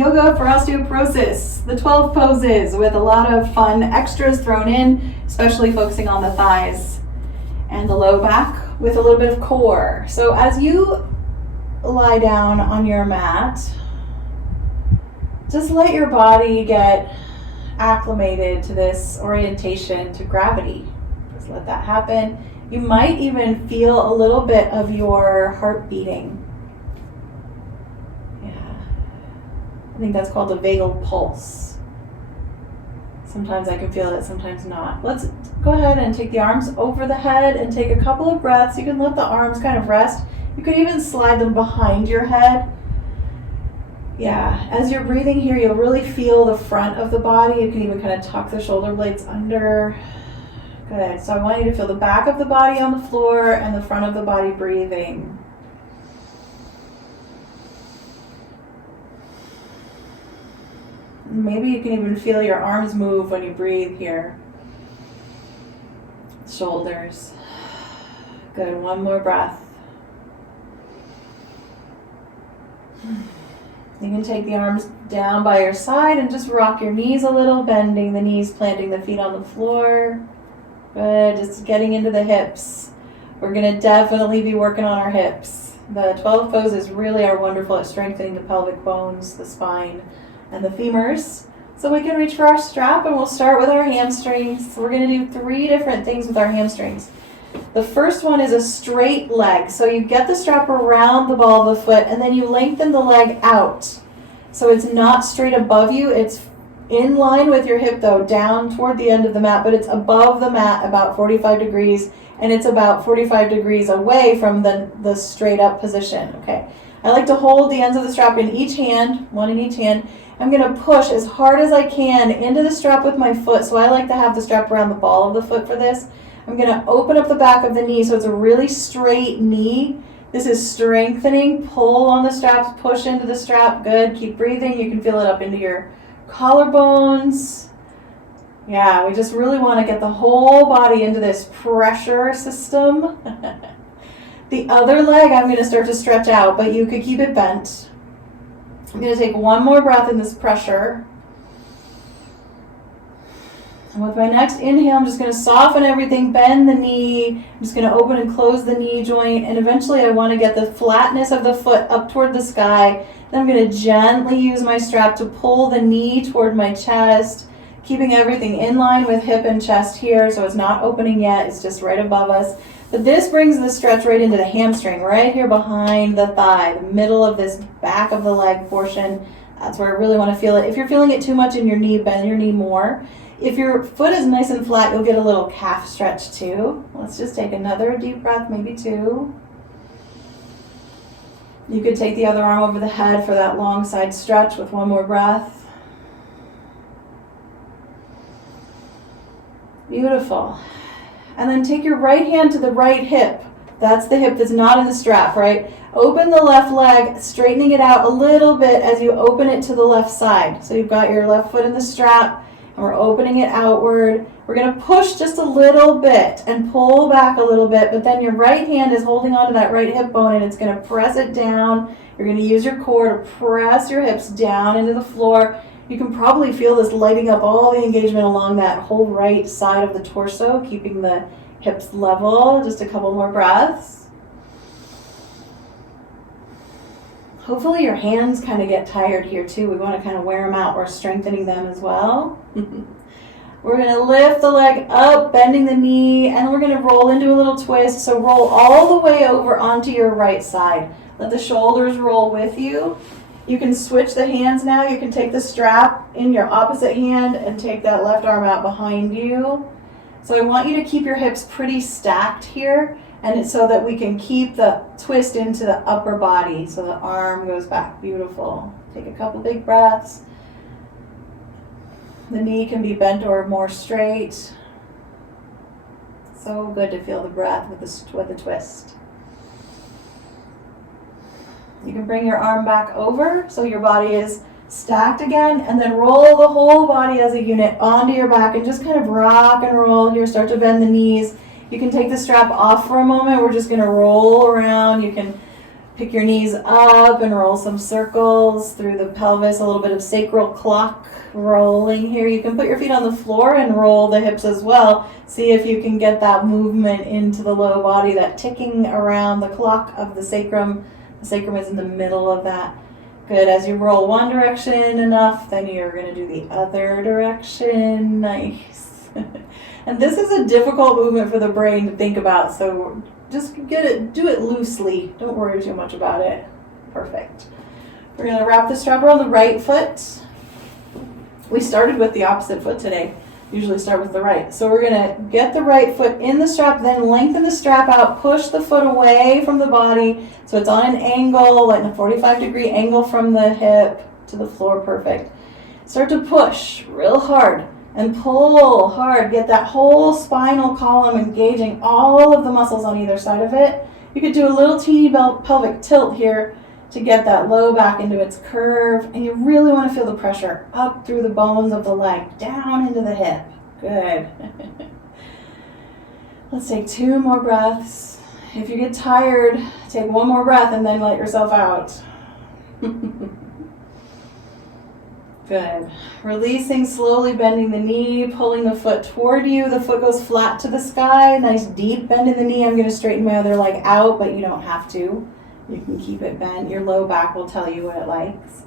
yoga for osteoporosis, the 12 poses with a lot of fun extras thrown in, especially focusing on the thighs and the low back with a little bit of core. So as you lie down on your mat, just let your body get acclimated to this orientation to gravity. Just let that happen. You might even feel a little bit of your heart beating. I think that's called the vagal pulse. Sometimes I can feel it, sometimes not. Let's go ahead and take the arms over the head and take a couple of breaths. You can let the arms kind of rest. You could even slide them behind your head. Yeah, as you're breathing here, you'll really feel the front of the body. You can even kind of tuck the shoulder blades under. Good. So I want you to feel the back of the body on the floor and the front of the body breathing. Maybe you can even feel your arms move when you breathe here. Shoulders. Good, one more breath. You can take the arms down by your side and just rock your knees a little, bending the knees, planting the feet on the floor. Good, just getting into the hips. We're going to definitely be working on our hips. The 12 poses really are wonderful at strengthening the pelvic bones, the spine, and the femurs. So we can reach for our strap, and we'll start with our hamstrings. So we're going to do 3 different things with our hamstrings. The first one is a straight leg. So you get the strap around the ball of the foot, and then you lengthen the leg out. So it's not straight above you. It's in line with your hip, though, down toward the end of the mat, but it's above the mat about 45 degrees, and it's about 45 degrees away from the straight up position. Okay. I like to hold the ends of the strap in each hand, one in each hand. I'm going to push as hard as I can into the strap with my foot. So I like to have the strap around the ball of the foot for this. I'm going to open up the back of the knee so it's a really straight knee. This is strengthening. Pull on the straps, push into the strap. Good. Keep breathing. You can feel it up into your collarbones. Yeah, we just really want to get the whole body into this pressure system. The other leg, I'm going to start to stretch out, but you could keep it bent. I'm going to take one more breath in this pressure. And with my next inhale, I'm just going to soften everything, bend the knee. I'm just going to open and close the knee joint. And eventually I want to get the flatness of the foot up toward the sky. Then I'm going to gently use my strap to pull the knee toward my chest, keeping everything in line with hip and chest here. So it's not opening yet. It's just right above us. But this brings the stretch right into the hamstring, right here behind the thigh, the middle of this back of the leg portion. That's where I really want to feel it. If you're feeling it too much in your knee, bend your knee more. If your foot is nice and flat, you'll get a little calf stretch too. Let's just take another deep breath, maybe 2. You could take the other arm over the head for that long side stretch with one more breath. Beautiful. And then take your right hand to the right hip. That's the hip that's not in the strap, right? Open the left leg, straightening it out a little bit as you open it to the left side. So you've got your left foot in the strap, and we're opening it outward. We're going to push just a little bit and pull back a little bit, but then your right hand is holding onto that right hip bone, and it's going to press it down. You're going to use your core to press your hips down into the floor. You can probably feel this lighting up all the engagement along that whole right side of the torso, keeping the hips level. Just a couple more breaths. Hopefully your hands kind of get tired here too. We want to kind of wear them out. We're strengthening them as well. We're going to lift the leg up, bending the knee, and we're going to roll into a little twist. So roll all the way over onto your right side. Let the shoulders roll with you. You can switch the hands now. You can take the strap in your opposite hand and take that left arm out behind you. So I want you to keep your hips pretty stacked here, and it's so that we can keep the twist into the upper body. So the arm goes back. Beautiful. Take a couple big breaths. The knee can be bent or more straight. So good to feel the breath with the twist. You can bring your arm back over so your body is stacked again, and then roll the whole body as a unit onto your back and just kind of rock and roll here. Start to bend the knees. You can take the strap off for a moment. We're just going to roll around. You can Pick your knees up and roll some circles through the pelvis, a little bit of sacral clock rolling here. You can put your feet on the floor and roll the hips as well. See if you can get that movement into the low body, that ticking around the clock of the sacrum. The sacrum is in the middle of that. Good. As you roll one direction enough, then you're going to do the other direction. Nice. And this is a difficult movement for the brain to think about, so just do it loosely. Don't worry too much about it. Perfect. We're going to wrap the strap around the right foot. We started with the opposite foot today. Usually start with the right. So we're going to get the right foot in the strap, then lengthen the strap out, push the foot away from the body so it's on an angle, like a 45-degree angle from the hip to the floor. Perfect. Start to push real hard and pull hard. Get that whole spinal column engaging all of the muscles on either side of it. You could do a little teeny pelvic tilt here to get that low back into its curve, and you really want to feel the pressure up through the bones of the leg, down into the hip. Good. Let's take 2 more breaths. If you get tired, take 1 more breath and then let yourself out. Good. Releasing, slowly bending the knee, pulling the foot toward you. The foot goes flat to the sky. Nice deep bend in the knee. I'm going to straighten my other leg out, but you don't have to. You can keep it bent. Your low back will tell you what it likes.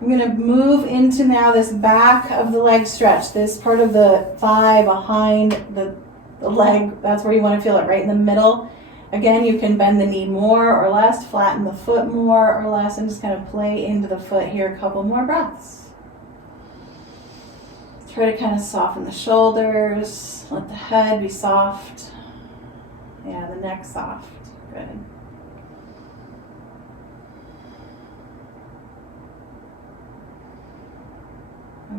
I'm going to move into now this back of the leg stretch, this part of the thigh behind the leg. That's where you want to feel it, right in the middle. Again, you can bend the knee more or less, flatten the foot more or less, and just kind of play into the foot here. A couple more breaths. Try to kind of soften the shoulders. Let the head be soft. Yeah, the neck soft. Good.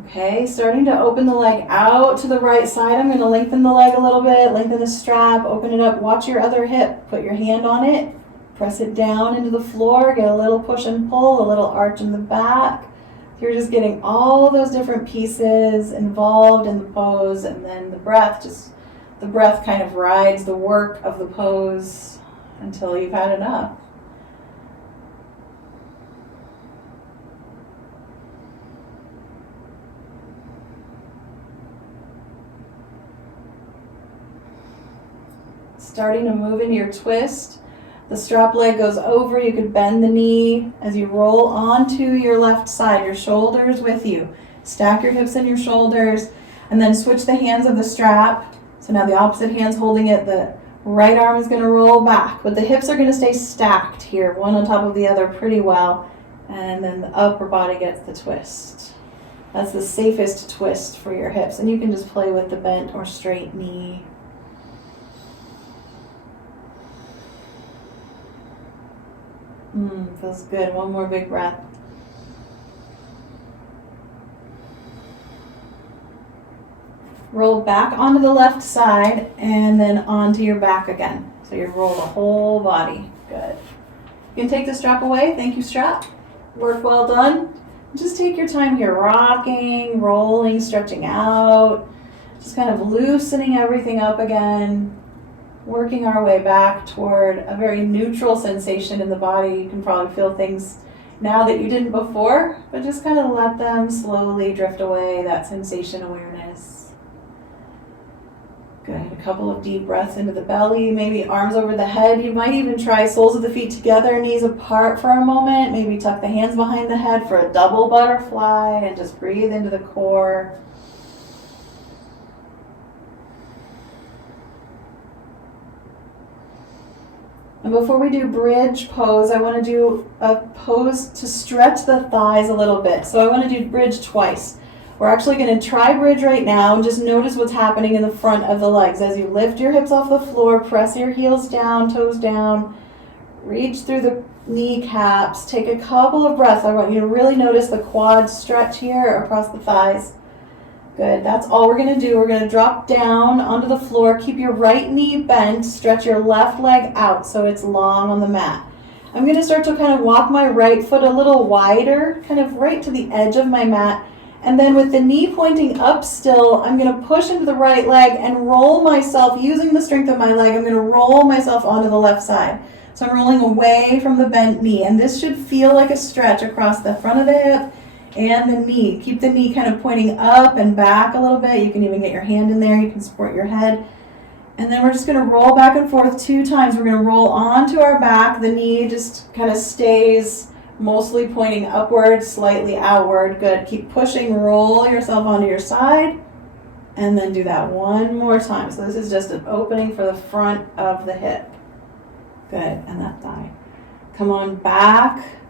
Okay, starting to open the leg out to the right side. I'm going to lengthen the leg a little bit, lengthen the strap, open it up. Watch your other hip. Put your hand on it. Press it down into the floor. Get a little push and pull, a little arch in the back. You're just getting all those different pieces involved in the pose, and then the breath kind of rides the work of the pose until you've had enough. Starting to move into your twist. The strap leg goes over. You could bend the knee as you roll onto your left side, your shoulders with you. Stack your hips and your shoulders, and then switch the hands of the strap. So now the opposite hand's holding it. The right arm is going to roll back, but the hips are going to stay stacked here, one on top of the other pretty well, and then the upper body gets the twist. That's the safest twist for your hips, and you can just play with the bent or straight knee. Feels good. One more big breath. Roll back onto the left side and then onto your back again. So you roll the whole body. Good. You can take the strap away. Thank you, strap. Work well done. Just take your time here, rocking, rolling, stretching out, just kind of loosening everything up again. Working our way back toward a very neutral sensation in the body. You can probably feel things now that you didn't before, but just kind of let them slowly drift away, that sensation awareness. Good. A couple of deep breaths into the belly, maybe arms over the head. You might even try soles of the feet together, knees apart for a moment. Maybe tuck the hands behind the head for a double butterfly and just breathe into the core. And before we do bridge pose, I want to do a pose to stretch the thighs a little bit. So I want to do bridge twice. We're actually going to try bridge right now and just notice what's happening in the front of the legs. As you lift your hips off the floor, press your heels down, toes down, reach through the kneecaps, take a couple of breaths. I want you to really notice the quads stretch here across the thighs. Good, that's all we're going to do. We're going to drop down onto the floor. Keep your right knee bent. Stretch your left leg out so it's long on the mat. I'm going to start to kind of walk my right foot a little wider, kind of right to the edge of my mat. And then with the knee pointing up still, I'm going to push into the right leg and roll myself, using the strength of my leg, I'm going to roll myself onto the left side. So I'm rolling away from the bent knee, and this should feel like a stretch across the front of the hip and the knee. Keep the knee kind of pointing up and back a little bit. You can even get your hand in there. You can support your head. And then we're just going to roll back and forth 2 times. We're going to roll onto our back. The knee just kind of stays mostly pointing upward, slightly outward. Good. Keep pushing. Roll yourself onto your side. And then do that one more time. So this is just an opening for the front of the hip. Good. And that thigh. Come on back.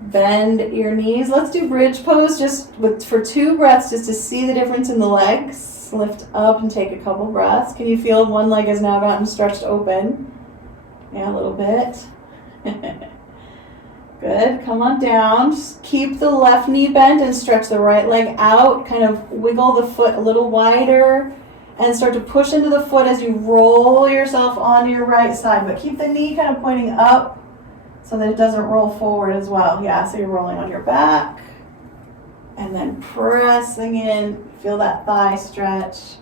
Bend your knees. Let's do bridge pose just for 2 breaths just to see the difference in the legs. Lift up and take a couple breaths. Can you feel one leg has now gotten stretched open? Yeah, a little bit. Good. Come on down. Just keep the left knee bent and stretch the right leg out. Kind of wiggle the foot a little wider and start to push into the foot as you roll yourself onto your right side. But keep the knee kind of pointing up so that it doesn't roll forward as well. Yeah, so you're rolling on your back and then pressing in. Feel that thigh stretch.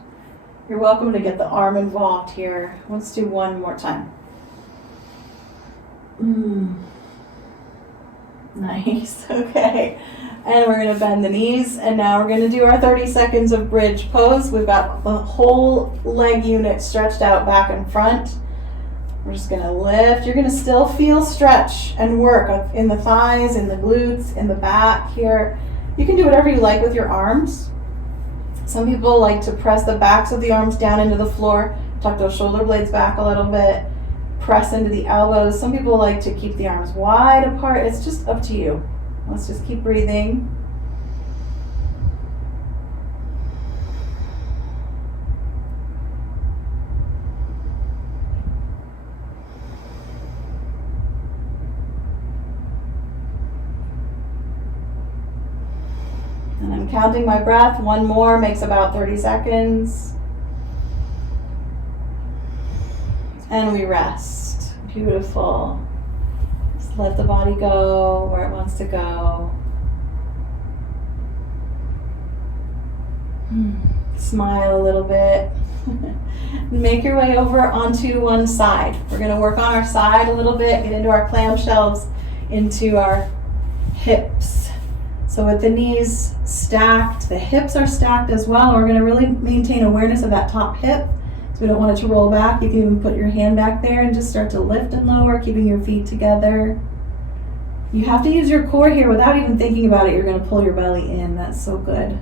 You're welcome to get the arm involved here. Let's do one more time. Nice. Okay. And we're going to bend the knees. And now we're going to do our 30 seconds of bridge pose. We've got the whole leg unit stretched out back and front. We're just going to lift. You're going to still feel stretch and work in the thighs, in the glutes, in the back here. You can do whatever you like with your arms. Some people like to press the backs of the arms down into the floor, tuck those shoulder blades back a little bit, press into the elbows. Some people like to keep the arms wide apart. It's just up to you. Let's just keep breathing. And I'm counting my breath. One more makes about 30 seconds. And we rest. Beautiful. Just let the body go where it wants to go. Smile a little bit. Make your way over onto one side. We're going to work on our side a little bit, get into our clamshells, into our hips. So with the knees stacked, the hips are stacked as well. We're going to really maintain awareness of that top hip. So we don't want it to roll back. You can even put your hand back there and just start to lift and lower, keeping your feet together. You have to use your core here without even thinking about it. You're going to pull your belly in. That's so good.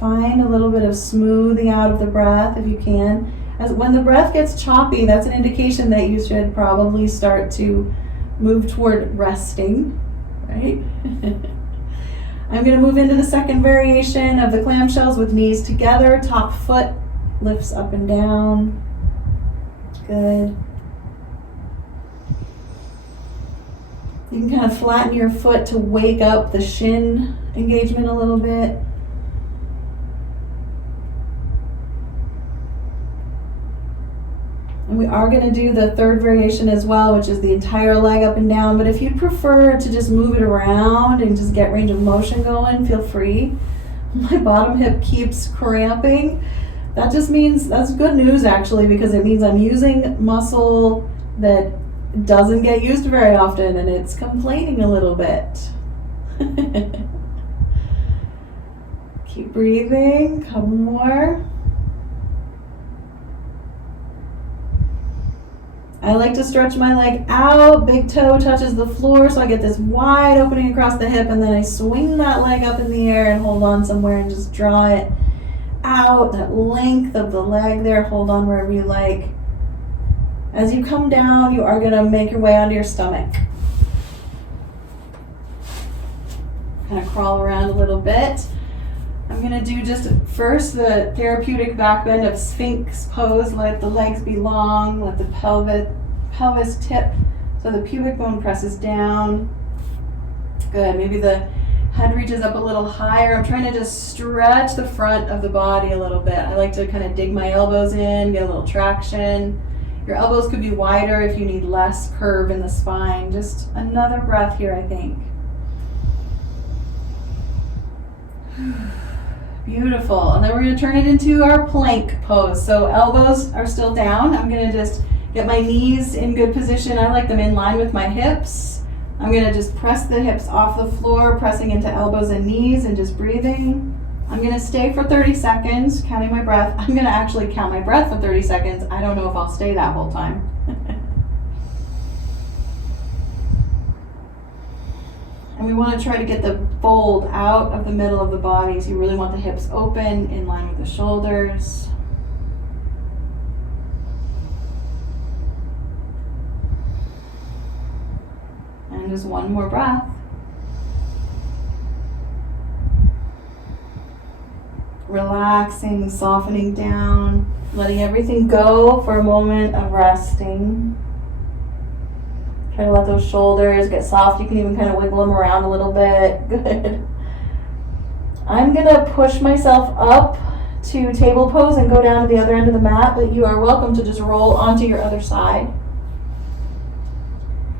Find a little bit of smoothing out of the breath if you can. As when the breath gets choppy, that's an indication that you should probably start to move toward resting, right? I'm going to move into the second variation of the clamshells with knees together. Top foot lifts up and down. Good. You can kind of flatten your foot to wake up the shin engagement a little bit. And we are going to do the third variation as well, which is the entire leg up and down. But if you'd prefer to just move it around and just get range of motion going, feel free. My bottom hip keeps cramping. That just means, that's good news actually, because it means I'm using muscle that doesn't get used very often and it's complaining a little bit. Keep breathing, couple more. I like to stretch my leg out, big toe touches the floor, so I get this wide opening across the hip, and then I swing that leg up in the air and hold on somewhere and just draw it out, that length of the leg there, hold on wherever you like. As you come down, you are gonna make your way onto your stomach. Kind of crawl around a little bit. I'm gonna do just first the therapeutic back bend of Sphinx pose. Let the legs be long, let the pelvis tip so the pubic bone presses down. Good, maybe the head reaches up a little higher. I'm trying to just stretch the front of the body a little bit. I like to kind of dig my elbows in, get a little traction. Your elbows could be wider if you need less curve in the spine. Just another breath here, I think. Beautiful. And then we're going to turn it into our plank pose. So elbows are still down. I'm going to just get my knees in good position. I like them in line with my hips. I'm going to just press the hips off the floor, pressing into elbows and knees and just breathing. I'm going to stay for 30 seconds, counting my breath. I'm going to actually count my breath for 30 seconds. I don't know if I'll stay that whole time. And we want to try to get the fold out of the middle of the body. So you really want the hips open, in line with the shoulders. And just one more breath. Relaxing, softening down, letting everything go for a moment of resting. Try to let those shoulders get soft. You can even kind of wiggle them around a little bit. Good. I'm going to push myself up to table pose and go down to the other end of the mat, but you are welcome to just roll onto your other side.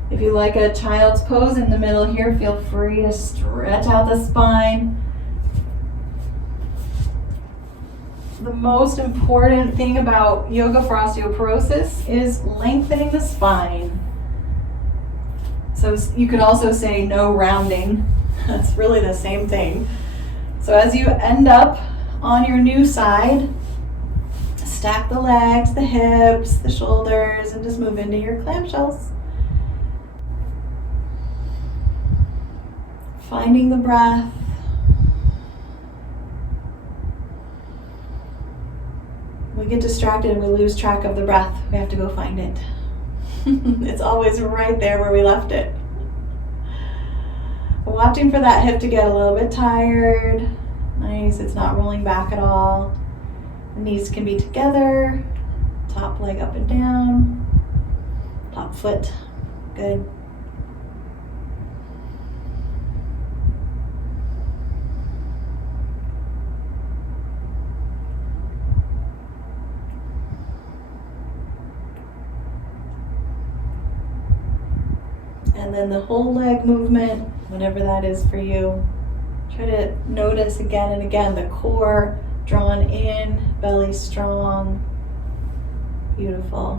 If you like a child's pose in the middle here, feel free to stretch out the spine. The most important thing about yoga for osteoporosis is lengthening the spine. So you could also say no rounding. That's really the same thing. So as you end up on your new side, stack the legs, the hips, the shoulders, and just move into your clamshells. Finding the breath. We get distracted and we lose track of the breath. We have to go find it. It's always right there where we left it. Watching for that hip to get a little bit tired. Nice, it's not rolling back at all. The knees can be together. Top leg up and down. Top foot. Good. And then the whole leg movement, whatever that is for you. Try to notice again and again the core drawn in, belly strong. Beautiful.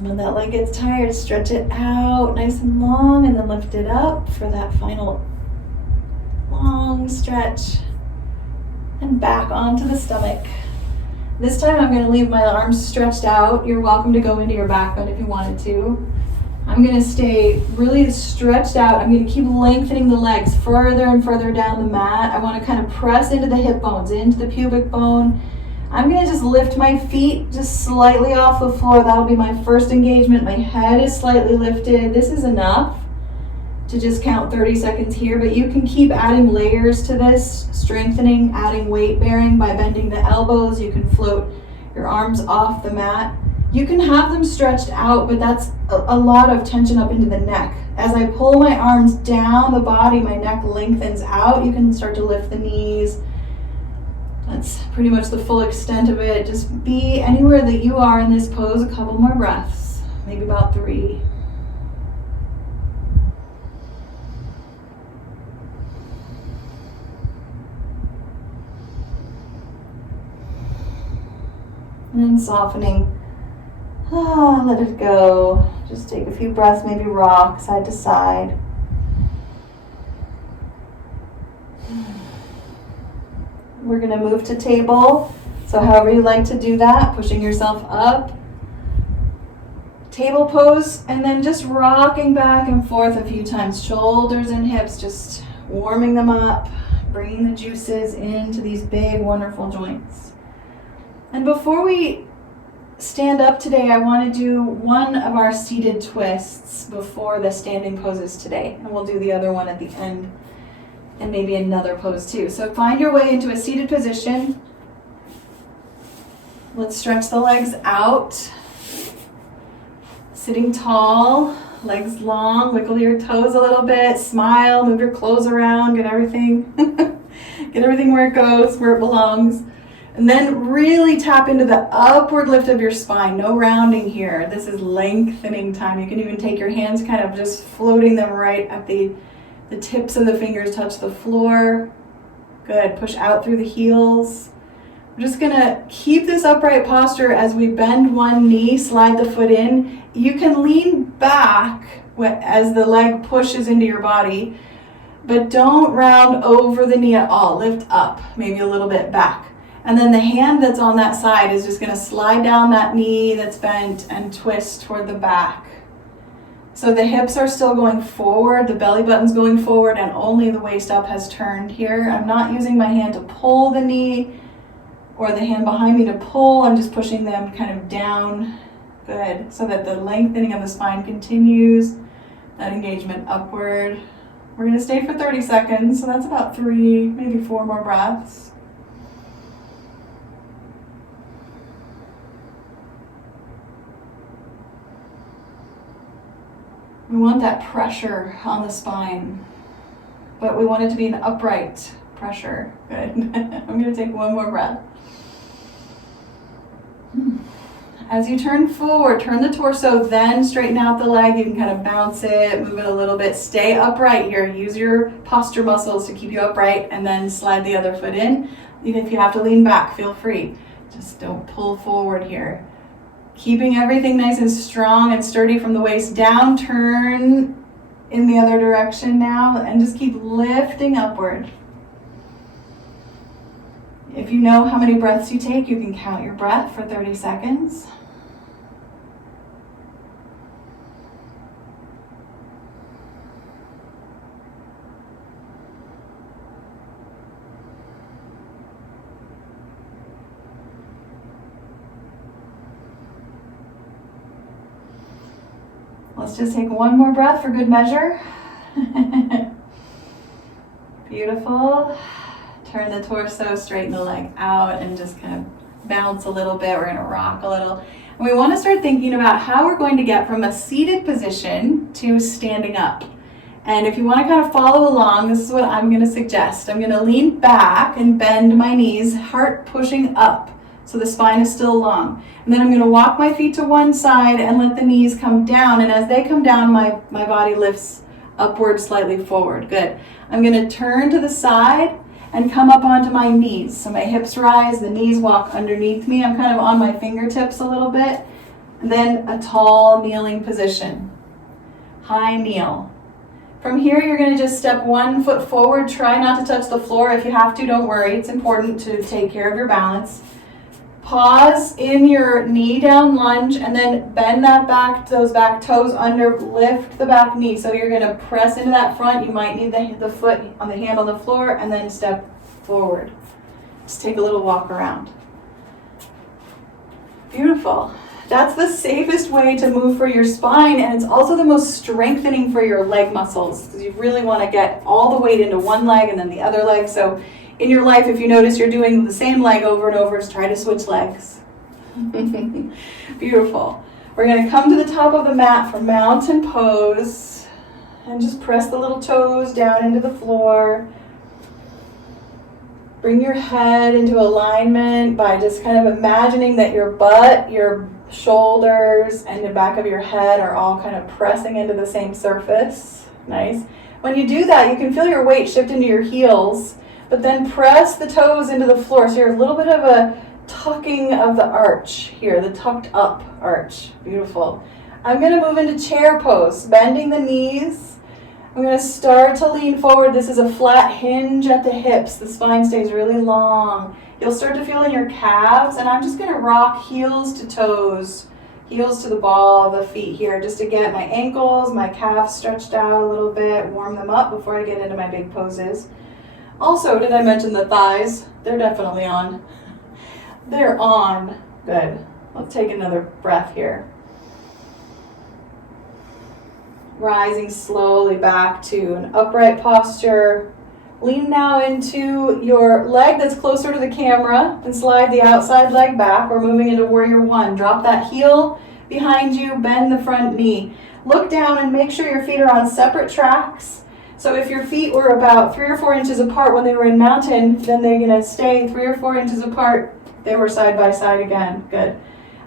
When that leg gets tired, stretch it out nice and long and then lift it up for that final long stretch. And back onto the stomach. This time I'm going to leave my arms stretched out. You're welcome to go into your back bend if you wanted to. I'm going to stay really stretched out. I'm going to keep lengthening the legs further and further down the mat. I want to kind of press into the hip bones, into the pubic bone. I'm going to just lift my feet just slightly off the floor. That'll be my first engagement. My head is slightly lifted. This is enough to just count 30 seconds here, but you can keep adding layers to this, strengthening, adding weight bearing by bending the elbows. You can float your arms off the mat. You can have them stretched out, but that's a lot of tension up into the neck. As I pull my arms down the body, my neck lengthens out. You can start to lift the knees. That's pretty much the full extent of it. Just be anywhere that you are in this pose. A couple more breaths, maybe about 3. And softening. Let it go. Just take a few breaths, maybe rock side to side. We're going to move to table. So however you like to do that, pushing yourself up. Table pose, and then just rocking back and forth a few times. Shoulders and hips, just warming them up, bringing the juices into these big, wonderful joints. And before we stand up today, I want to do one of our seated twists before the standing poses today. And we'll do the other one at the end, and maybe another pose too. So find your way into a seated position. Let's stretch the legs out. Sitting tall, legs long, wiggle your toes a little bit, smile, move your clothes around, get everything where it goes, where it belongs. And then really tap into the upward lift of your spine. No rounding here. This is lengthening time. You can even take your hands kind of just floating them right at the tips of the fingers touch the floor. Good. Push out through the heels. We're just going to keep this upright posture as we bend one knee, slide the foot in. You can lean back as the leg pushes into your body, but don't round over the knee at all. Lift up, maybe a little bit back. And then the hand that's on that side is just going to slide down that knee that's bent and twist toward the back. So the hips are still going forward, the belly button's going forward, and only the waist up has turned here. I'm not using my hand to pull the knee or the hand behind me to pull. I'm just pushing them kind of down. Good. So that the lengthening of the spine continues, that engagement upward. We're going to stay for 30 seconds, so that's about 3, maybe 4 more breaths. We want that pressure on the spine, but we want it to be an upright pressure. Good. I'm going to take one more breath. As you turn forward, turn the torso, then straighten out the leg. You can kind of bounce it, move it a little bit. Stay upright here. Use your posture muscles to keep you upright, and then slide the other foot in. Even if you have to lean back, feel free. Just don't pull forward here. Keeping everything nice and strong and sturdy from the waist down. Turn in the other direction now, and just keep lifting upward. If you know how many breaths you take, you can count your breath for 30 seconds. Let's just take one more breath for good measure. Beautiful. Turn the torso, straighten the leg out, and just kind of bounce a little bit. We're going to rock a little. And we want to start thinking about how we're going to get from a seated position to standing up. And if you want to kind of follow along, this is what I'm going to suggest. I'm going to lean back and bend my knees, heart pushing up, so the spine is still long. And then I'm going to walk my feet to one side and let the knees come down. And as they come down, my body lifts upward, slightly forward. Good. I'm going to turn to the side and come up onto my knees. So my hips rise, the knees walk underneath me. I'm kind of on my fingertips a little bit. And then a tall kneeling position. High kneel. From here, you're going to just step one foot forward. Try not to touch the floor. If you have to, don't worry. It's important to take care of your balance. Pause in your knee down lunge, and then bend that back, those back toes under, lift the back knee. So you're going to press into that front. You might need the foot on the hand on the floor, and then step forward. Just take a little walk around. Beautiful. That's the safest way to move for your spine, and it's also the most strengthening for your leg muscles, because you really want to get all the weight into one leg and then the other leg. So in your life, if you notice you're doing the same leg over and over, just try to switch legs. Beautiful. We're going to come to the top of the mat for mountain pose, and just press the little toes down into the floor. Bring your head into alignment by just kind of imagining that your butt, your shoulders, and the back of your head are all kind of pressing into the same surface. Nice. When you do that, you can feel your weight shift into your heels, but then press the toes into the floor. So you're a little bit of a tucking of the arch here, the tucked up arch. Beautiful. I'm going to move into chair pose, bending the knees. I'm going to start to lean forward. This is a flat hinge at the hips. The spine stays really long. You'll start to feel in your calves, and I'm just going to rock heels to toes, heels to the ball of the feet here, just to get my ankles, my calves stretched out a little bit, warm them up before I get into my big poses. Also, did I mention the thighs? They're definitely on. They're on. Good. Let's take another breath here. Rising slowly back to an upright posture. Lean now into your leg that's closer to the camera and slide the outside leg back. We're moving into warrior one. Drop that heel behind you, bend the front knee. Look down and make sure your feet are on separate tracks. So if your feet were about 3 or 4 inches apart when they were in mountain, then they're going to stay 3 or 4 inches apart They were side by side again. Good.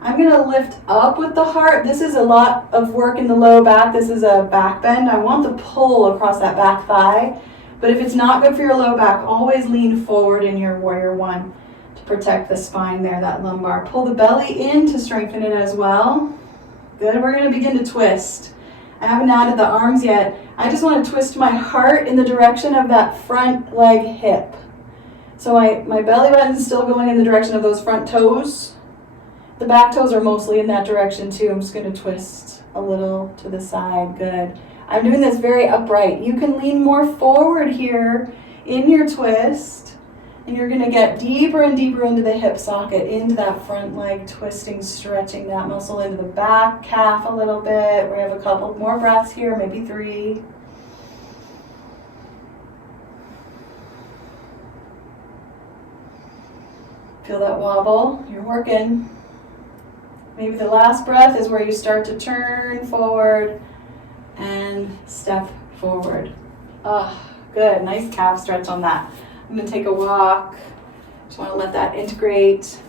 I'm going to lift up with the heart. This is a lot of work in the low back. This is a back bend. I want the pull across that back thigh. But if it's not good for your low back, always lean forward in your warrior one to protect the spine there, that lumbar. Pull the belly in to strengthen it as well. Good. We're going to begin to twist. I haven't added the arms yet. I just want to twist my heart in the direction of that front leg hip. So my belly button is still going in the direction of those front toes. The back toes are mostly in that direction too. I'm just going to twist a little to the side. Good. I'm doing this very upright. You can lean more forward here in your twist, and you're going to get deeper and deeper into the hip socket, into that front leg, twisting, stretching that muscle into the back calf a little bit. We have a couple more breaths here, maybe 3. Feel that wobble. You're working. Maybe the last breath is where you start to turn forward and step forward. Good. Nice calf stretch on that. I'm going to take a walk. Just want to let that integrate.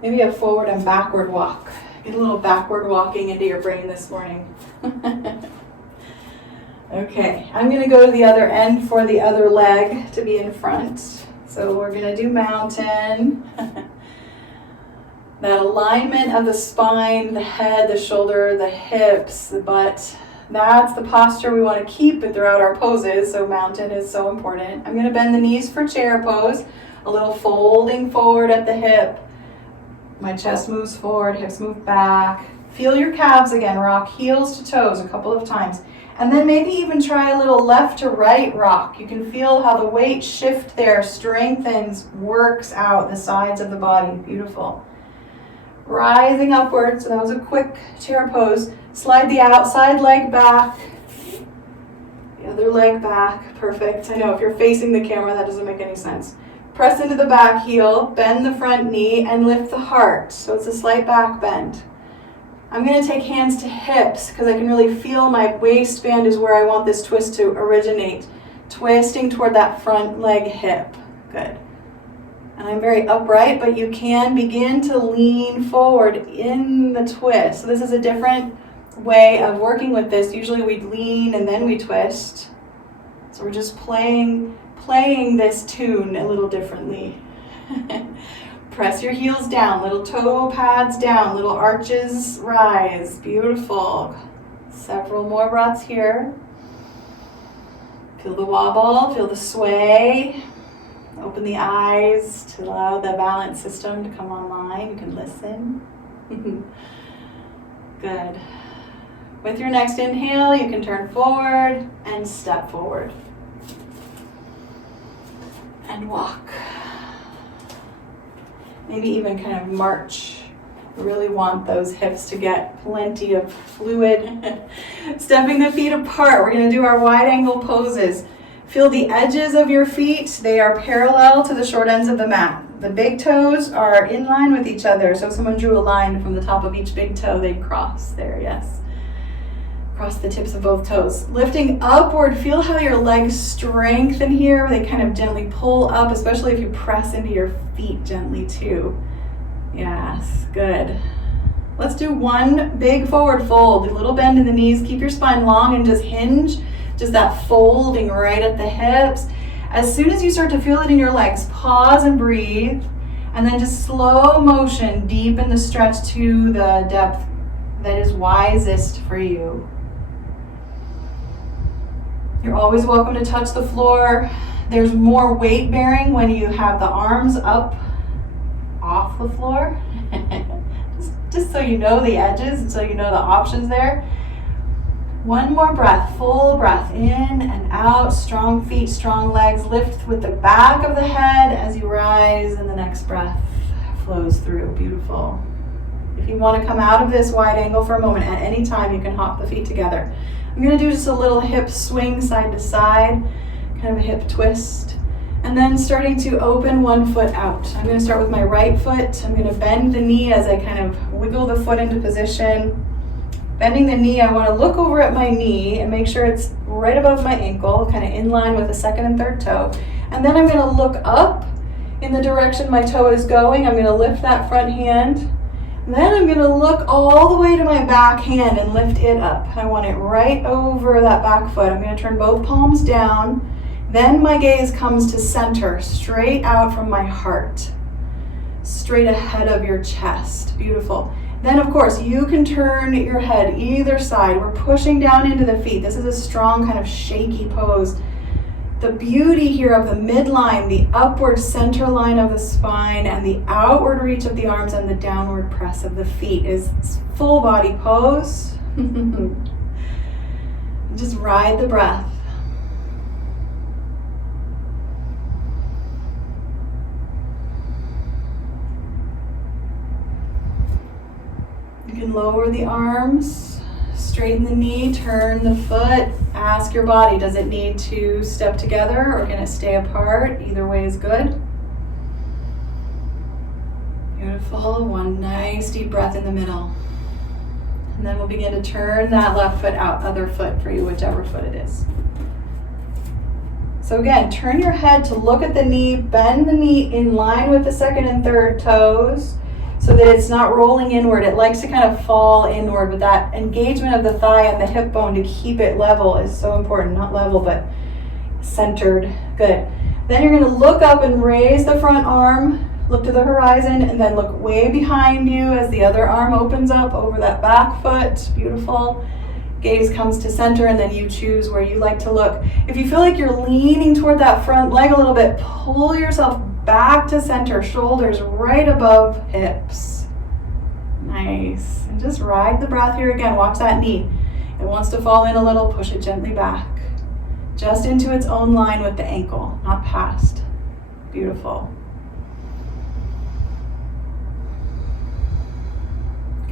Maybe a forward and backward walk. Get a little backward walking into your brain this morning. Okay, I'm going to go to the other end for the other leg to be in front. So we're going to do mountain. That alignment of the spine, the head, the shoulder, the hips, the butt. That's the posture we want to keep throughout our poses, so mountain is so important. I'm going to bend the knees for chair pose, a little folding forward at the hip. My chest moves forward, hips move back. Feel your calves again, rock heels to toes a couple of times. And then maybe even try a little left to right rock. You can feel how the weight shift there strengthens, works out the sides of the body. Beautiful. Rising upwards, so that was a quick chair pose. Slide the outside leg back, the other leg back. Perfect. I know if you're facing the camera, that doesn't make any sense. Press into the back heel, bend the front knee, and lift the heart. So it's a slight back bend. I'm going to take hands to hips because I can really feel my waistband is where I want this twist to originate. Twisting toward that front leg hip. Good. And I'm very upright, but you can begin to lean forward in the twist. So this is a different way of working with this. Usually we'd lean and then we twist. So we're just playing this tune a little differently. Press your heels down, little toe pads down, little arches rise. Beautiful. Several more breaths here. Feel the wobble, feel the sway. Open the eyes to allow the balance system to come online. You can listen. Good. With your next inhale, you can turn forward and step forward. And walk. Maybe even kind of march. You really want those hips to get plenty of fluid. Stepping the feet apart. We're going to do our wide angle poses. Feel the edges of your feet. They are parallel to the short ends of the mat. The big toes are in line with each other. So if someone drew a line from the top of each big toe, they'd cross there, yes. Cross the tips of both toes. Lifting upward, feel how your legs strengthen here. They kind of gently pull up, especially if you press into your feet gently too. Yes, good. Let's do one big forward fold. A little bend in the knees. Keep your spine long and just hinge. Just that folding right at the hips. As soon as you start to feel it in your legs, pause and breathe. And then just slow motion, deepen the stretch to the depth that is wisest for you. You're always welcome to touch the floor. There's more weight bearing when you have the arms up off the floor. just so you know the edges and so you know the options there. One more breath, full breath in and out. Strong feet, strong legs. Lift with the back of the head as you rise, and the next breath flows through. Beautiful. If you want to come out of this wide angle for a moment, at any time you can hop the feet together. I'm going to do just a little hip swing side to side, kind of a hip twist. And then starting to open one foot out. I'm going to start with my right foot. I'm going to bend the knee as I kind of wiggle the foot into position. Bending the knee, I want to look over at my knee and make sure it's right above my ankle, kind of in line with the second and third toe. And then I'm going to look up in the direction my toe is going. I'm going to lift that front hand. And then I'm going to look all the way to my back hand and lift it up. I want it right over that back foot. I'm going to turn both palms down. Then my gaze comes to center, straight out from my heart, straight ahead of your chest. Beautiful. Then, of course, you can turn your head either side. We're pushing down into the feet. This is a strong kind of shaky pose. The beauty here of the midline, the upward center line of the spine, and the outward reach of the arms and the downward press of the feet is full body pose. Just ride the breath. You can lower the arms, straighten the knee, turn the foot. Ask your body, does it need to step together or can it stay apart? Either way is good. Beautiful. One nice deep breath in the middle. And then we'll begin to turn that left foot out, other foot for you, whichever foot it is. So again, turn your head to look at the knee, bend the knee in line with the second and third toes, so that it's not rolling inward. It likes to kind of fall inward, but that engagement of the thigh and the hip bone to keep it level is so important. Not level, but centered. Good. Then you're going to look up and raise the front arm, look to the horizon, and then look way behind you as the other arm opens up over that back foot. Beautiful. Gaze comes to center, and then you choose where you like to look. If you feel like you're leaning toward that front leg a little bit, pull yourself back to center, shoulders right above hips. Nice. And just ride the breath here again. Watch that knee. It wants to fall in a little, push it gently back. Just into its own line with the ankle, not past. Beautiful.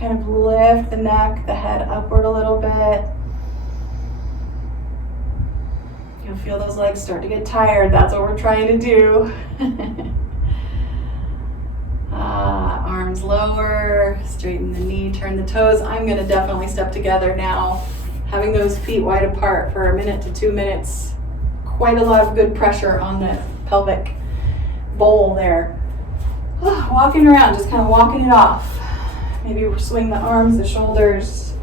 Kind of lift the neck, the head upward a little bit. You'll feel those legs start to get tired. That's what we're trying to do. Arms lower, straighten the knee, turn the toes. I'm going to definitely step together now. Having those feet wide apart for 1 minute to 2 minutes. Quite a lot of good pressure on the pelvic bowl there. Walking around, just kind of walking it off. Maybe swing the arms, the shoulders.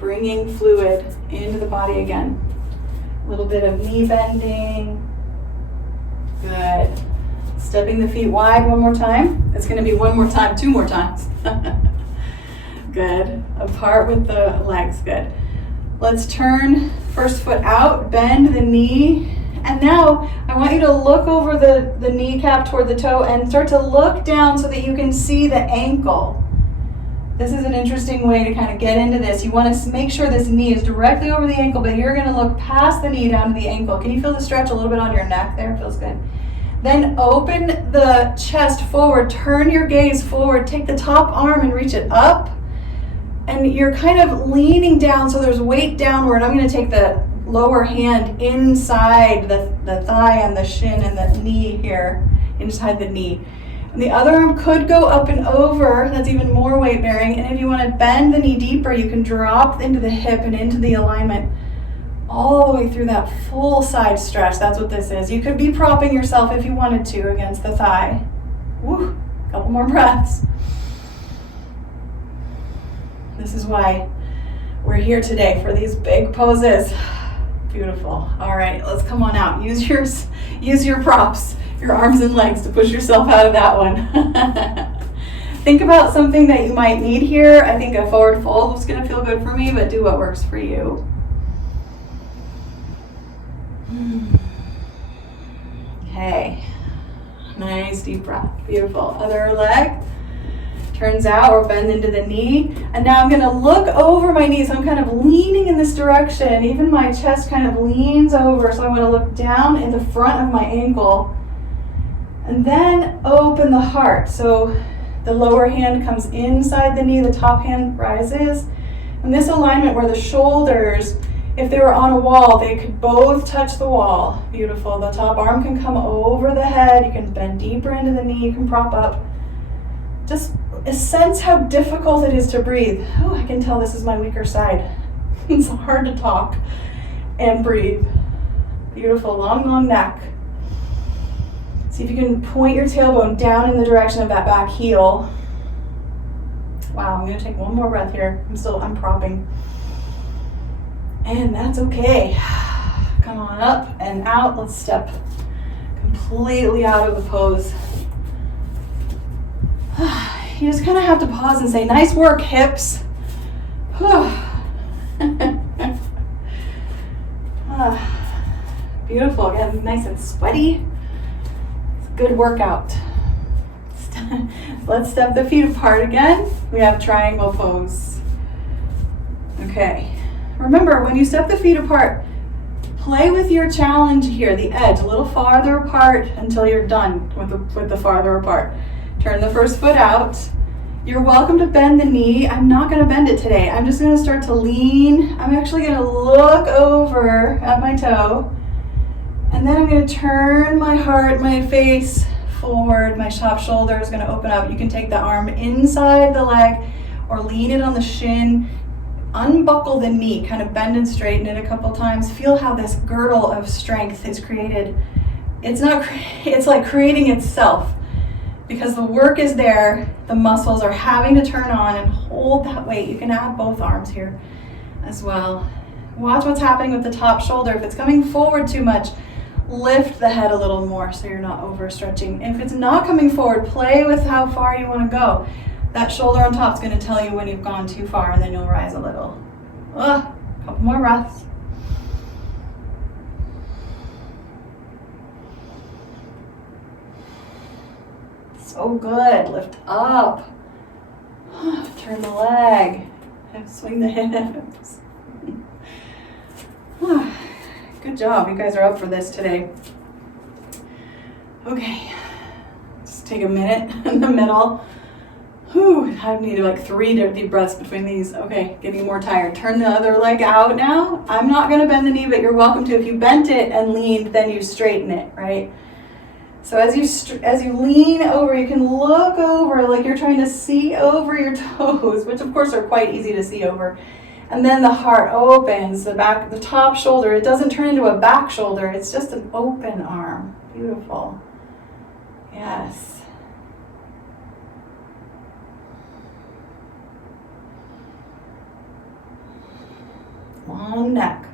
Bringing fluid into the body again. A little bit of knee bending. Good. Stepping the feet wide one more time. It's going to be one more time, 2 more times. Good. Apart with the legs. Good. Let's turn first foot out, bend the knee. And now I want you to look over the kneecap toward the toe and start to look down so that you can see the ankle. This is an interesting way to kind of get into this. You want to make sure this knee is directly over the ankle, but you're going to look past the knee down to the ankle. Can you feel the stretch a little bit on your neck there? Feels good. Then open the chest forward, turn your gaze forward, take the top arm and reach it up. And you're kind of leaning down so there's weight downward. I'm going to take the lower hand inside the thigh and the shin and the knee here, inside the knee. And the other arm could go up and over. That's even more weight bearing. And if you want to bend the knee deeper, you can drop into the hip and into the alignment all the way through that full side stretch. That's what this is. You could be propping yourself if you wanted to against the thigh. Woo, couple more breaths. This is why we're here today, for these big poses. Beautiful. All right, let's come on out. Use your props, your arms and legs to push yourself out of that one. Think about something that you might need here. I think a forward fold was going to feel good for me, but do what works for you. Okay. Nice deep breath. Beautiful. Other leg. Turns out or bend into the knee. And now I'm going to look over my knee. So I'm kind of leaning in this direction. Even my chest kind of leans over. So I'm going to look down in the front of my ankle. And then open the heart. So the lower hand comes inside the knee. The top hand rises. And this alignment where the shoulders, if they were on a wall, they could both touch the wall. Beautiful. The top arm can come over the head. You can bend deeper into the knee. You can prop up. Just sense how difficult it is to breathe. Oh, I can tell this is my weaker side. It's hard to talk and breathe. Beautiful, long, long neck. See if you can point your tailbone down in the direction of that back heel. Wow, I'm gonna take one more breath here. I'm propping. And that's okay. Come on up and out. Let's step completely out of the pose. You just kind of have to pause and say, nice work, hips. Beautiful, again, nice and sweaty. It's a good workout. Let's step the feet apart again. We have triangle pose. Okay. Remember, when you step the feet apart, play with your challenge here, the edge, a little farther apart until you're done with the farther apart. Turn the first foot out. You're welcome to bend the knee. I'm not going to bend it today. I'm just going to start to lean. I'm actually going to look over at my toe. And then I'm going to turn my heart, my face forward. My top shoulder is going to open up. You can take the arm inside the leg or lean it on the shin. Unbuckle the knee, kind of bend and straighten it a couple times. Feel how this girdle of strength is created. It's like creating itself. Because the work is there, the muscles are having to turn on and hold that weight. You can add both arms here as well. Watch what's happening with the top shoulder. If it's coming forward too much, lift the head a little more so you're not overstretching. If it's not coming forward, play with how far you want to go. That shoulder on top is going to tell you when you've gone too far, and then you'll rise a little. Couple more breaths. So good. Lift up. Turn the leg. Swing the hips. Good job. You guys are up for this today. Okay. Just take a minute in the middle. I need like 3 deep breaths between these. Okay, getting more tired. Turn the other leg out now. I'm not going to bend the knee, but you're welcome to. If you bent it and leaned, then you straighten it, right? So as you lean over, you can look over like you're trying to see over your toes, which of course are quite easy to see over. And then the heart opens, the top shoulder. It doesn't turn into a back shoulder. It's just an open arm. Beautiful. Yes. Long neck.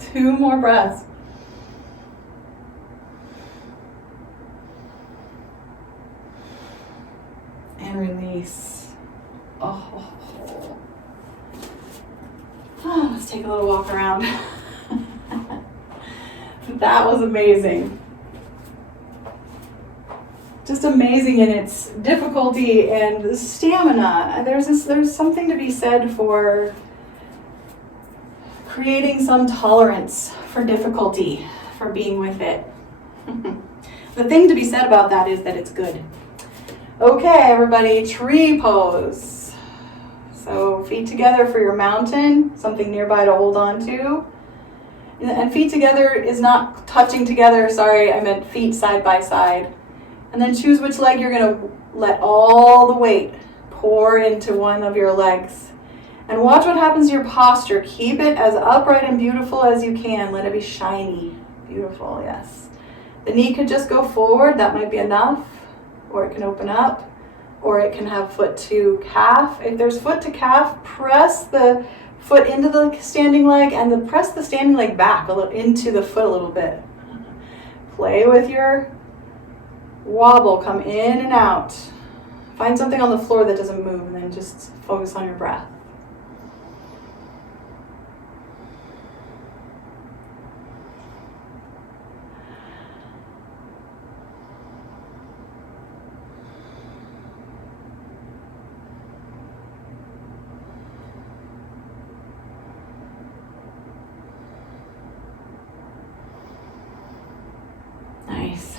Two more breaths. And release. Let's take a little walk around. That was amazing. Just amazing in its difficulty and stamina. There's something to be said for creating some tolerance for difficulty, for being with it. The thing to be said about that is that it's good. Okay, everybody, tree pose. So feet together for your mountain, something nearby to hold on to. And feet together is not touching together, sorry, I meant feet side by side. And then choose which leg you're going to let all the weight pour into one of your legs. And watch what happens to your posture. Keep it as upright and beautiful as you can. Let it be shiny. Beautiful, yes. The knee could just go forward. That might be enough. Or it can open up. Or it can have foot to calf. If there's foot to calf, press the foot into the standing leg and then press the standing leg back a little into the foot a little bit. Play with your wobble. Come in and out. Find something on the floor that doesn't move and then just focus on your breath. Nice.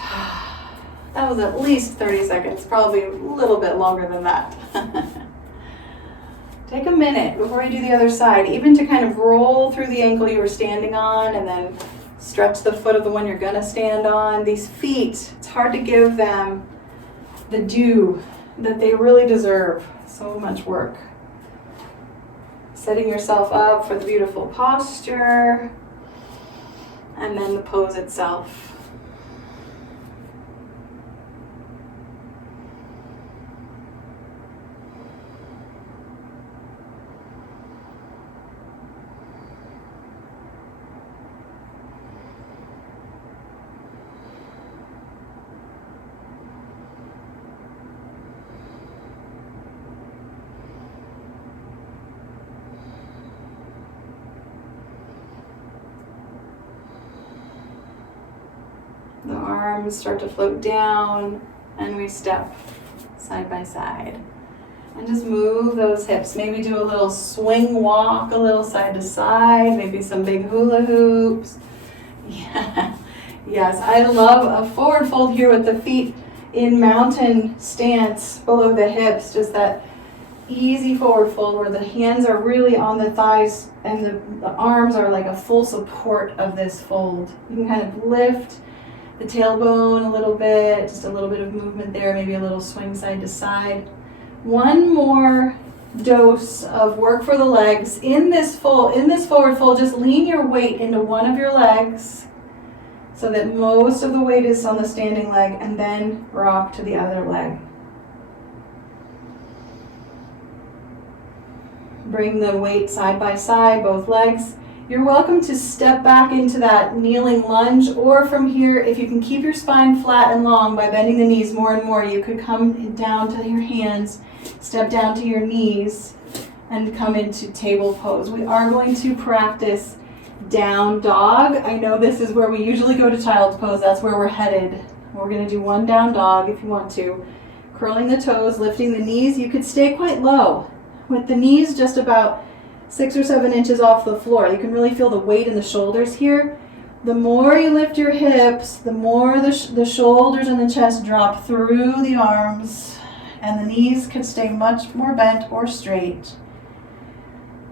That was at least 30 seconds, probably a little bit longer than that. Take a minute before you do the other side, even to kind of roll through the ankle you were standing on and then stretch the foot of the one you're gonna stand on. These feet, it's hard to give them the due that they really deserve. So much work. Setting yourself up for the beautiful posture and then the pose itself. The arms start to float down and we step side by side. And just move those hips. Maybe do a little swing walk, a little side to side, maybe some big hula hoops. Yeah. Yes, I love a forward fold here with the feet in mountain stance below the hips. Just that easy forward fold where the hands are really on the thighs and the arms are like a full support of this fold. You can kind of lift the tailbone a little bit, just a little bit of movement there, maybe a little swing side to side. One more dose of work for the legs. In this forward fold, just lean your weight into one of your legs so that most of the weight is on the standing leg, and then rock to the other leg. Bring the weight side by side, both legs. You're welcome to step back into that kneeling lunge, or from here, if you can keep your spine flat and long by bending the knees more and more, you could come down to your hands, step down to your knees, and come into table pose. We are going to practice down dog. I know this is where we usually go to child's pose. That's where we're headed. We're going to do one down dog if you want to. Curling the toes, lifting the knees. You could stay quite low with the knees just about 6 or 7 inches off the floor. You can really feel the weight in the shoulders here. The more you lift your hips, the more the shoulders and the chest drop through the arms, and the knees can stay much more bent or straight.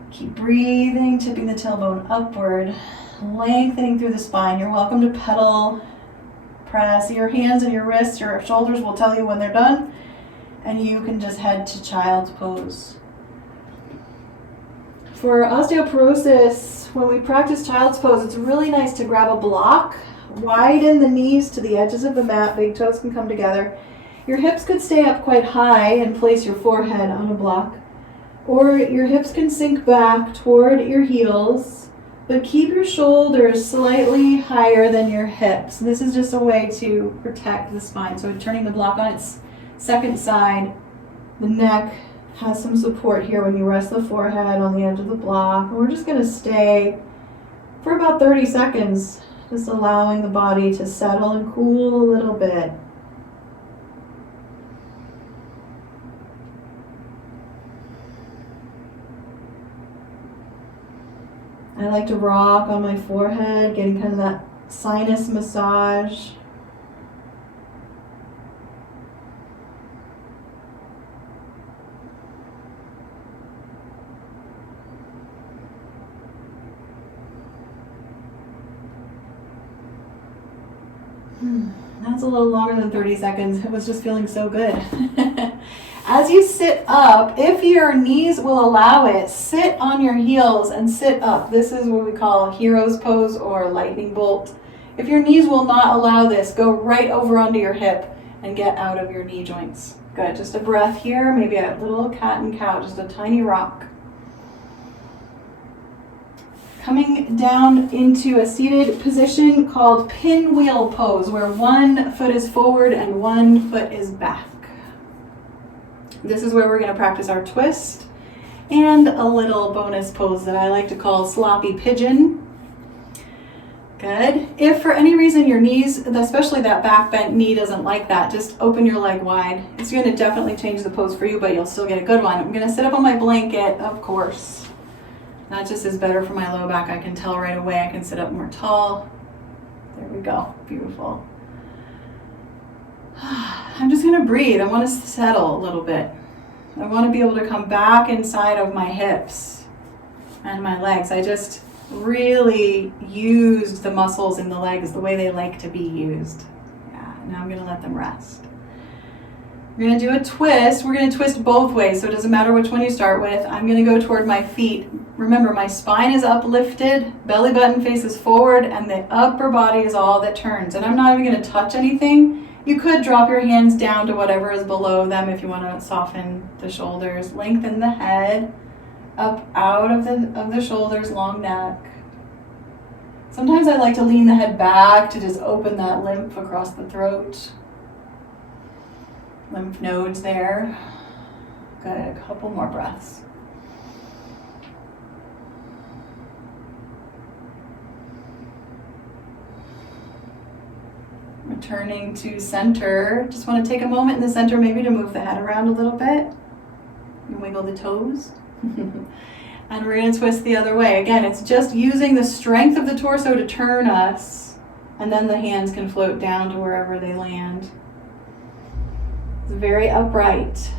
Keep breathing, tipping the tailbone upward, lengthening through the spine. You're welcome to pedal, press. Your hands and your wrists, your shoulders will tell you when they're done, and you can just head to child's pose. For osteoporosis, when we practice child's pose, it's really nice to grab a block, widen the knees to the edges of the mat, big toes can come together. Your hips could stay up quite high and place your forehead on a block, or your hips can sink back toward your heels, but keep your shoulders slightly higher than your hips. This is just a way to protect the spine. So turning the block on its second side, the neck has some support here when you rest the forehead on the edge of the block. And we're just going to stay for about 30 seconds, just allowing the body to settle and cool a little bit. I like to rock on my forehead, getting kind of that sinus massage. That's a little longer than 30 seconds. It was just feeling so good. As you sit up, if your knees will allow it, sit on your heels and sit up. This is what we call hero's pose or lightning bolt. If your knees will not allow this, go right over onto your hip and get out of your knee joints. Good. Just a breath here, maybe a little cat and cow, just a tiny rock. Coming down into a seated position called pinwheel pose, where one foot is forward and one foot is back. This is where we're going to practice our twist and a little bonus pose that I like to call sloppy pigeon. Good. If for any reason your knees, especially that back bent knee, doesn't like that, just open your leg wide. It's going to definitely change the pose for you, but you'll still get a good one. I'm going to sit up on my blanket, of course. That just is better for my low back. I can tell right away. I can sit up more tall. There we go. Beautiful. I'm just going to breathe. I want to settle a little bit. I want to be able to come back inside of my hips and my legs. I just really used the muscles in the legs the way they like to be used. Yeah, now I'm going to let them rest. We're going to do a twist. We're going to twist both ways, so it doesn't matter which one you start with. I'm going to go toward my feet. Remember, my spine is uplifted, belly button faces forward, and the upper body is all that turns. And I'm not even going to touch anything. You could drop your hands down to whatever is below them if you want to soften the shoulders. Lengthen the head, up out of the shoulders, long neck. Sometimes I like to lean the head back to just open that lymph across the throat. Lymph nodes there. Good, a couple more breaths. Returning to center. Just want to take a moment in the center maybe to move the head around a little bit. And wiggle the toes. And we're going to twist the other way. Again, it's just using the strength of the torso to turn us, and then the hands can float down to wherever they land. It's very upright.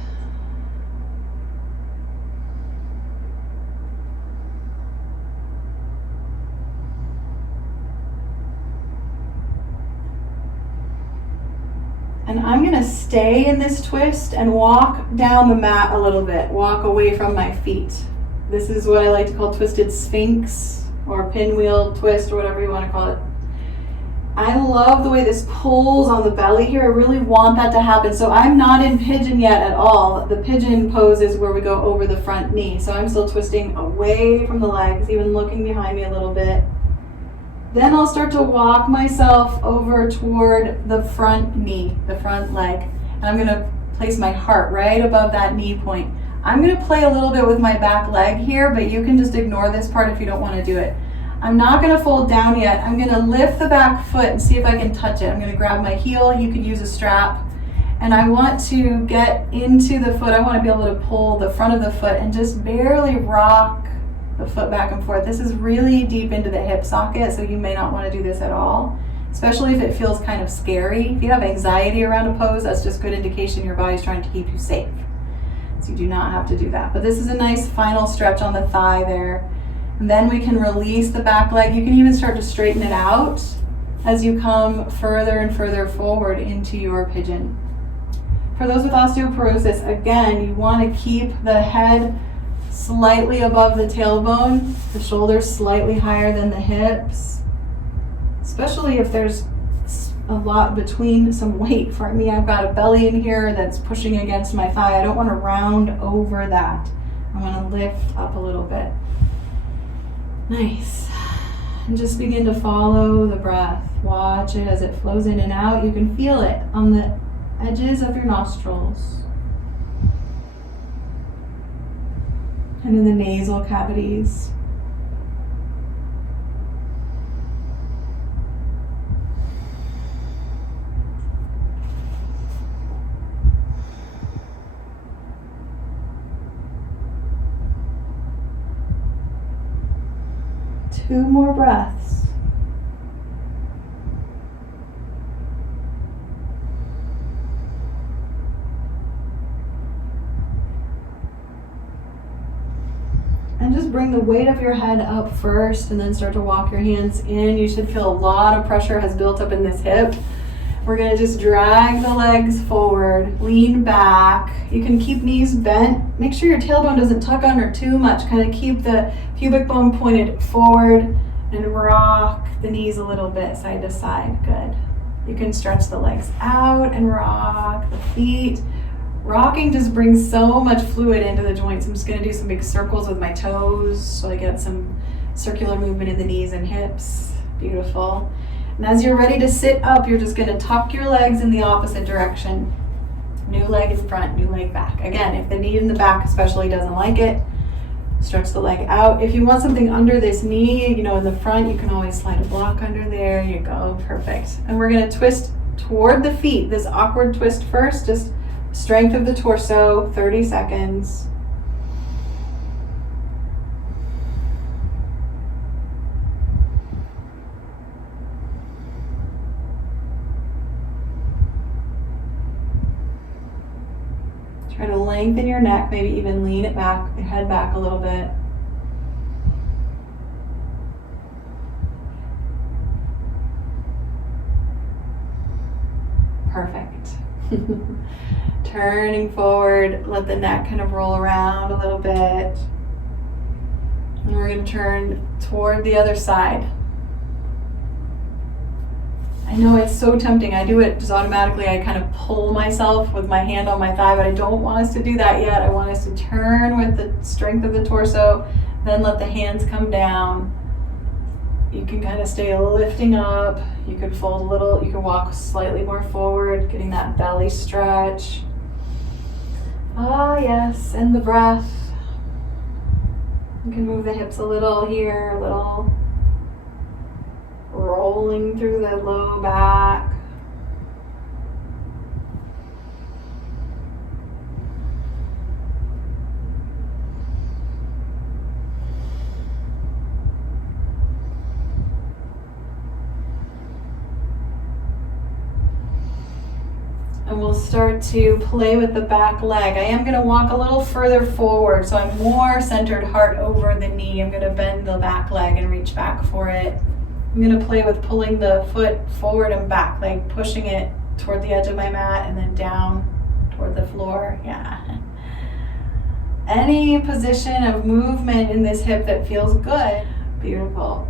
And I'm going to stay in this twist and walk down the mat a little bit, walk away from my feet. This is what I like to call twisted sphinx or pinwheel twist or whatever you want to call it. I love the way this pulls on the belly here. I really want that to happen. So I'm not in pigeon yet at all. The pigeon pose is where we go over the front knee. So I'm still twisting away from the legs, even looking behind me a little bit. Then I'll start to walk myself over toward the front knee, the front leg. And I'm going to place my heart right above that knee point. I'm going to play a little bit with my back leg here, but you can just ignore this part if you don't want to do it. I'm not going to fold down yet. I'm going to lift the back foot and see if I can touch it. I'm going to grab my heel. You could use a strap. And I want to get into the foot. I want to be able to pull the front of the foot and just barely rock the foot back and forth. This is really deep into the hip socket, so you may not want to do this at all, especially if it feels kind of scary. If you have anxiety around a pose, that's just good indication your body's trying to keep you safe. So you do not have to do that. But this is a nice final stretch on the thigh there. And then we can release the back leg. You can even start to straighten it out as you come further and further forward into your pigeon. For those with osteoporosis, again, you want to keep the head slightly above the tailbone, the shoulders slightly higher than the hips, especially if there's a lot between some weight. For me, I've got a belly in here that's pushing against my thigh. I don't want to round over that. I want to lift up a little bit. Nice. And just begin to follow the breath. Watch it as it flows in and out. You can feel it on the edges of your nostrils and in the nasal cavities. Two more breaths. And just bring the weight of your head up first and then start to walk your hands in. You should feel a lot of pressure has built up in this hip. We're going to just drag the legs forward, lean back. You can keep knees bent. Make sure your tailbone doesn't tuck under too much. Kind of keep the pubic bone pointed forward and rock the knees a little bit side to side. Good. You can stretch the legs out and rock the feet. Rocking just brings so much fluid into the joints. I'm just going to do some big circles with my toes so I get some circular movement in the knees and hips. Beautiful. And as you're ready to sit up, you're just going to tuck your legs in the opposite direction. New leg in front, new leg back. Again, if the knee in the back especially doesn't like it, stretch the leg out. If you want something under this knee, in the front, you can always slide a block under there. You go, perfect. And we're going to twist toward the feet. This awkward twist first, just strength of the torso, 30 seconds. Try to lengthen your neck, maybe even lean it back, your head back a little bit. Perfect. Turning forward, let the neck kind of roll around a little bit. And we're going to turn toward the other side. I know it's so tempting. I do it just automatically. I kind of pull myself with my hand on my thigh, but I don't want us to do that yet. I want us to turn with the strength of the torso, then let the hands come down. You can kind of stay lifting up. You could fold a little. You can walk slightly more forward, getting that belly stretch. Ah, yes, and the breath. You can move the hips a little here, a little. Rolling through the low back. And we'll start to play with the back leg. I am going to walk a little further forward, so I'm more centered, heart over the knee. I'm going to bend the back leg and reach back for it. I'm going to play with pulling the foot forward and back, like pushing it toward the edge of my mat and then down toward the floor. Yeah. Any position of movement in this hip that feels good. Beautiful.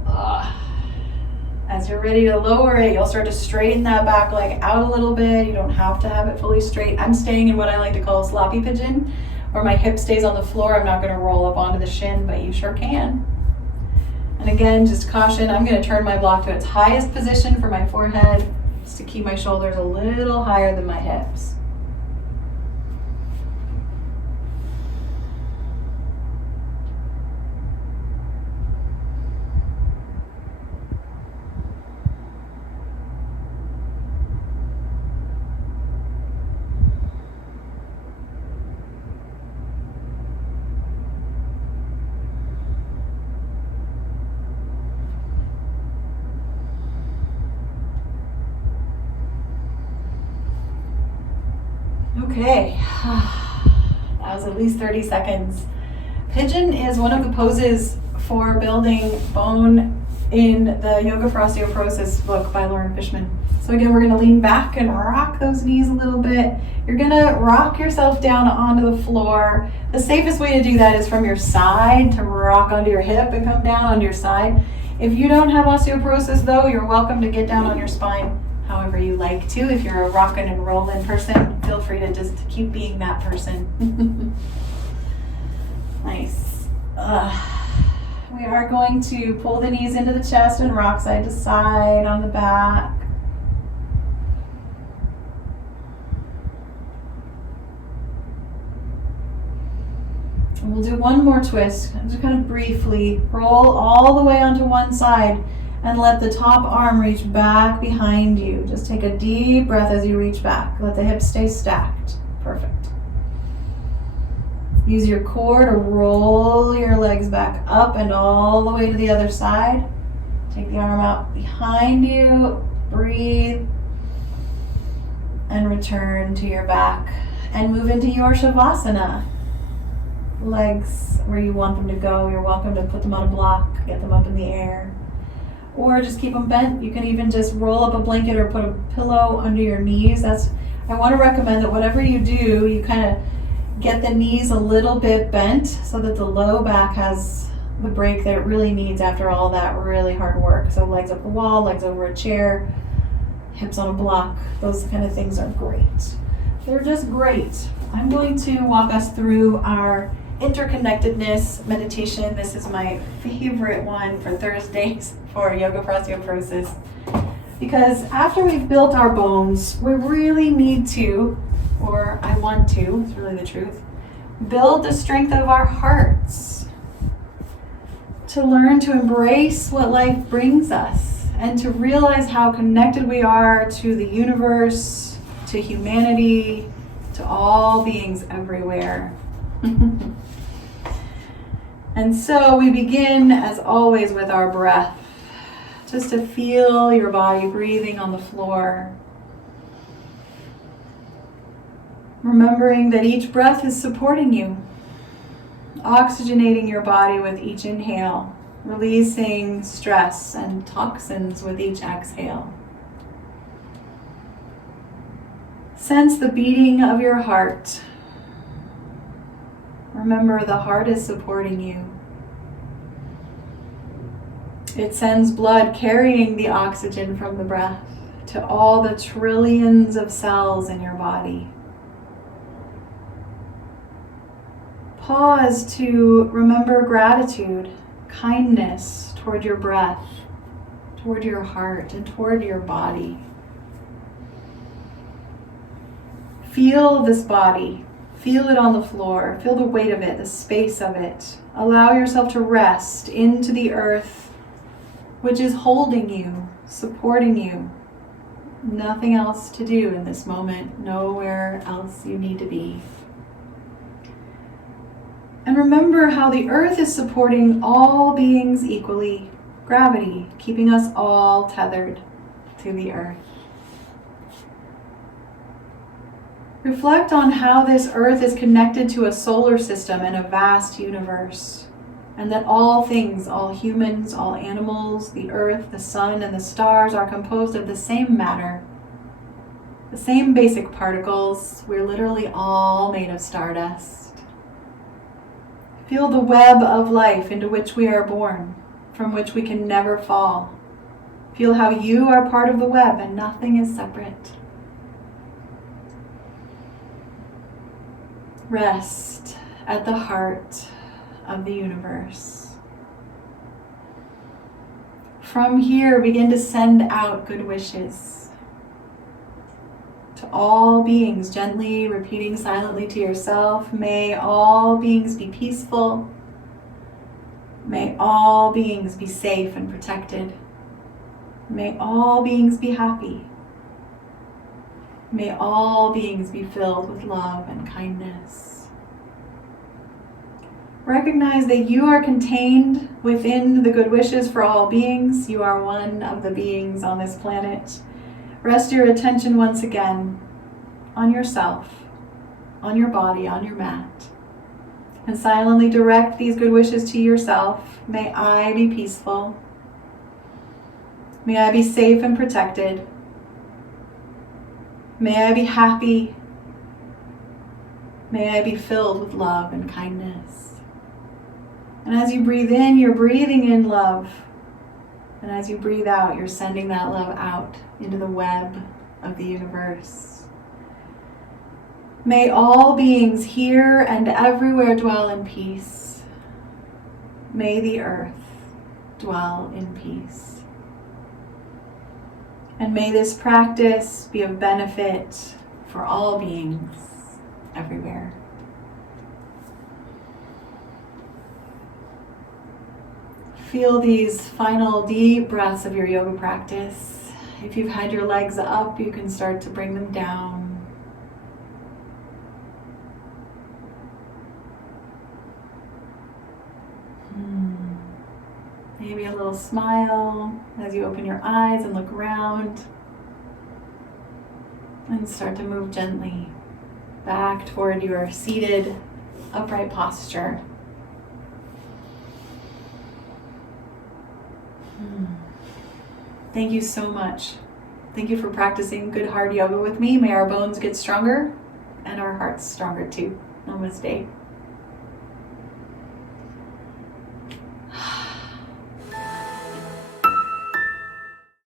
As you're ready to lower it, you'll start to straighten that back leg out a little bit. You don't have to have it fully straight. I'm staying in what I like to call a sloppy pigeon, where my hip stays on the floor. I'm not going to roll up onto the shin, but you sure can. And again, just caution, I'm going to turn my block to its highest position for my forehead, just to keep my shoulders a little higher than my hips. Okay, that was at least 30 seconds. Pigeon is one of the poses for building bone in the Yoga for Osteoporosis book by Lauren Fishman. So again, we're going to lean back and rock those knees a little bit. You're going to rock yourself down onto the floor. The safest way to do that is from your side, to rock onto your hip and come down onto your side. If you don't have osteoporosis though, you're welcome to get down on your spine however you like to. If you're a rockin' and rollin' person, feel free to just keep being that person. Nice. We are going to pull the knees into the chest and rock side to side on the back. And we'll do one more twist. Just kind of briefly roll all the way onto one side and let the top arm reach back behind you. Just take a deep breath as you reach back. Let the hips stay stacked. Perfect. Use your core to roll your legs back up and all the way to the other side. Take the arm out behind you. Breathe. And return to your back. And move into your Shavasana. Legs where you want them to go. You're welcome to put them on a block, get them up in the air. Or just keep them bent. You can even just roll up a blanket or put a pillow under your knees. I want to recommend that whatever you do, you kind of get the knees a little bit bent so that the low back has the break that it really needs after all that really hard work. So legs up the wall, legs over a chair, hips on a block. Those kind of things are great. They're just great. I'm going to walk us through our interconnectedness meditation. This is my favorite one for Thursdays for Yoga for Osteoporosis, because after we've built our bones, we really need to, or I want to, it's really the truth, build the strength of our hearts, to learn to embrace what life brings us and to realize how connected we are to the universe, to humanity, to all beings everywhere. And so we begin, as always, with our breath. Just to feel your body breathing on the floor. Remembering that each breath is supporting you. Oxygenating your body with each inhale. Releasing stress and toxins with each exhale. sense the beating of your heart. Remember, the heart is supporting you. It sends blood carrying the oxygen from the breath to all the trillions of cells in your body. Pause to remember gratitude, kindness toward your breath, toward your heart, and toward your body. Feel this body. Feel it on the floor. Feel the weight of it, the space of it. Allow yourself to rest into the earth, which is holding you, supporting you. Nothing else to do in this moment. Nowhere else you need to be. And remember how the earth is supporting all beings equally. Gravity, keeping us all tethered to the earth. Reflect on how this earth is connected to a solar system and a vast universe, and that all things, all humans, all animals, the earth, the sun, and the stars are composed of the same matter, the same basic particles. We're literally all made of stardust. Feel the web of life into which we are born, from which we can never fall. Feel how you are part of the web and nothing is separate. Rest at the heart of the universe. From here, begin to send out good wishes to all beings, gently repeating silently to yourself, may all beings be peaceful. May all beings be safe and protected. May all beings be happy. May all beings be filled with love and kindness. Recognize that you are contained within the good wishes for all beings. You are one of the beings on this planet. Rest your attention once again on yourself, on your body, on your mat. And silently direct these good wishes to yourself. May I be peaceful. May I be safe and protected. May I be happy. May I be filled with love and kindness. And as you breathe in, you're breathing in love. And as you breathe out, you're sending that love out into the web of the universe. May all beings here and everywhere dwell in peace. May the earth dwell in peace. And may this practice be of benefit for all beings everywhere. Feel these final deep breaths of your yoga practice. If you've had your legs up, you can start to bring them down. Maybe a little smile as you open your eyes and look around. And start to move gently back toward your seated, upright posture. Thank you so much. Thank you for practicing good hard yoga with me. May our bones get stronger and our hearts stronger too. Namaste.